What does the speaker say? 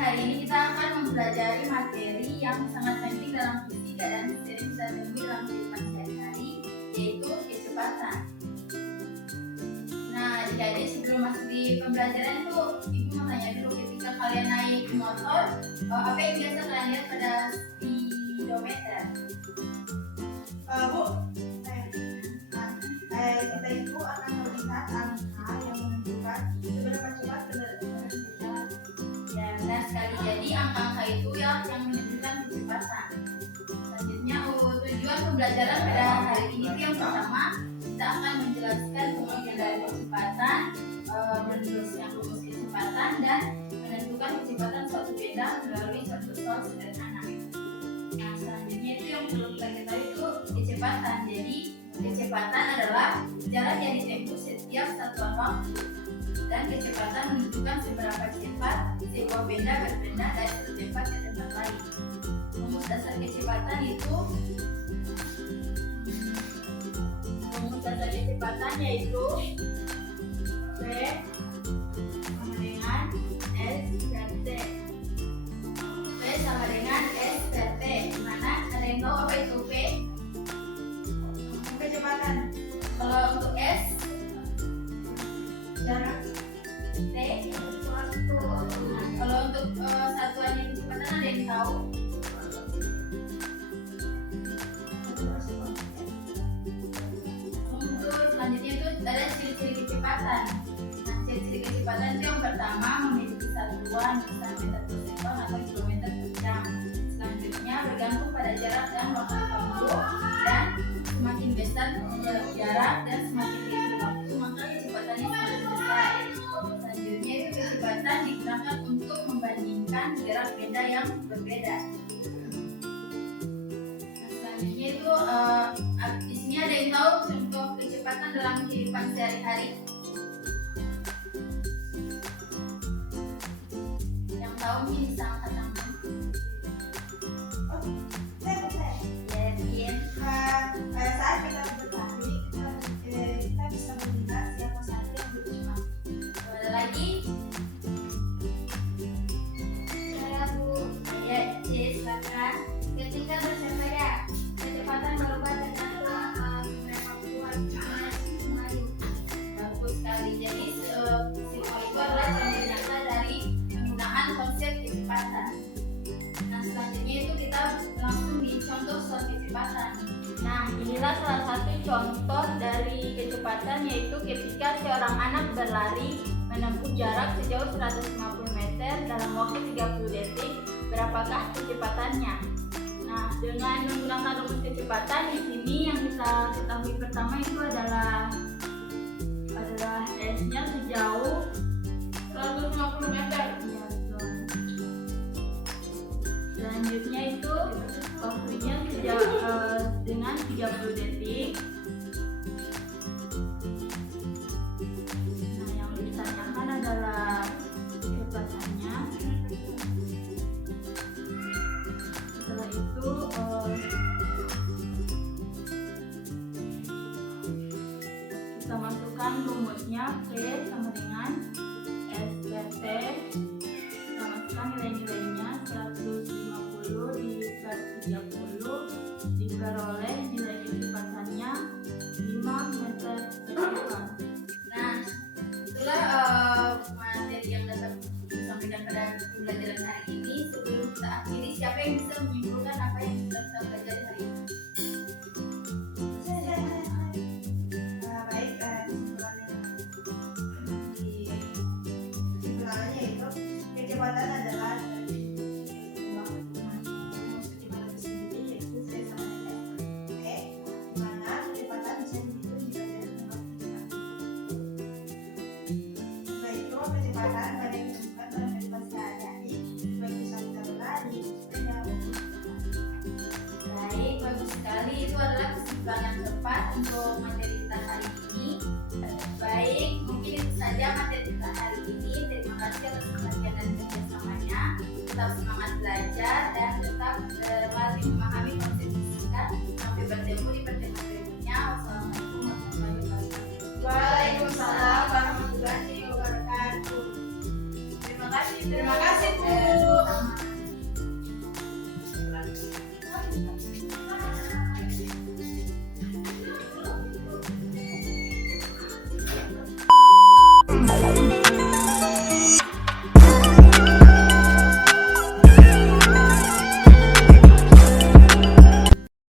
hari ini kita akan mempelajari materi yang sangat penting dalam fisika dan sering kita temui dalam kehidupan sehari-hari, yaitu kecepatan. Nah, adik-adik, sebelum masuk di pembelajaran itu, Ibu mau tanya dulu, ketika kalian naik motor, apa yang biasa kalian lihat pada speedometer? Bu, kita itu akan melihat angka yang menentukan seberapa cepat kendaraan berjalan. Ya, benar sekali. Jadi angka-angka itu yang menentukan kecepatan. Selanjutnya, tujuan pembelajaran pada hari ini itu yang pertama, kita akan menjelaskan pengertian dari kecepatan, menuliskan rumus kecepatan, dan menentukan kecepatan suatu benda melalui contoh soal sederhana. Nah, selanjutnya itu yang perlu kita ketahui itu kecepatan. Jadi kecepatan adalah jarak yang ditempuh setiap satuan waktu, dan kecepatan menunjukkan seberapa cepat sebuah benda berpindah dari satu tempat ke tempat lain. Rumus dasar kecepatan yaitu yaitu V sama dengan S per T. V sama dengan S per T. Mana ada yang tahu apa itu V? Kecepatan. Kalau untuk S, Jarak. T, waktu. Nah, kalau untuk satuannya kecepatan ada yang tahu? Untuk selanjutnya itu ada ciri-ciri kecepatan. Nah, ciri-ciri kecepatan itu yang pertama memiliki satuan misalnya meter per sekon atau kilometer per jam. Selanjutnya bergantung pada jarak dan waktu tempuh, dan semakin besar jarak dan semakin kecil waktu, maka kecepatannya semakin besar. Selanjutnya itu kecepatan digunakan untuk membandingkan gerak benda yang berbeda. Nah, selanjutnya itu di sini ada yang tahu contoh kecepatan dalam kehidupan sehari-hari? Yang tahu mungkin bisa angkat tangan. Yes. Saat kita berlari, kita bisa melihat siapa saja yang bercepat. Ada lagi? Saya Bu. Ya, silakan. Ketika bersepeda, kecepatan berubah tergantung seberapa kuat maju. Bagus sekali. Jadi semua itu adalah contoh nyata dari penggunaan konsep kecepatan. Nah, selanjutnya itu kita langsung di contoh soal kecepatan. Nah, inilah salah satu contoh dari kecepatan, yaitu ketika seorang anak berlari menempuh jarak sejauh 150 meter dalam waktu 30 detik, berapakah kecepatannya? Nah, dengan menggunakan rumus kecepatan di sini yang kita ketahui pertama itu adalah S-nya sejauh 150 meter. Ya, betul. Selanjutnya itu waktunya dengan 30 detik. Nah, yang ditanyakan adalah kecepatannya. Setelah itu kita masukkan rumusnya, V sama dengan S per T. Kita masukkan nilai-nilainya, 150 per 30 diperoleh nilai kecepatannya 5 meter per second. Nah, itulah materi yang dapat disampaikan pada pembelajaran hari ini. Sebelum kita akhiri, siapa yang bisa menyimpulkan apa yang sudah kita pelajari hari ini? Baik, kesimpulannya itu kecepatan adalah kecepatan pada ditemukan dalam kehidupan sehari-hari, baik bisa kita berlari, sepeda, maupun Baik, bagus sekali. Itu adalah kesimpulan yang tepat untuk materi kita hari ini. Baik, mungkin itu saja materi kita hari ini. Terima kasih atas perhatian dan kerjasamanya. Tetap semangat belajar dan tetap selalu memahami konsep fisika. Sampai bertemu di pertemuan berikutnya. Wassalamualaikum warahmatullahi wabarakatuh. Waalaikumsalam warahmatullahi wabarakatuh. Terima kasih. Terima kasih Bu.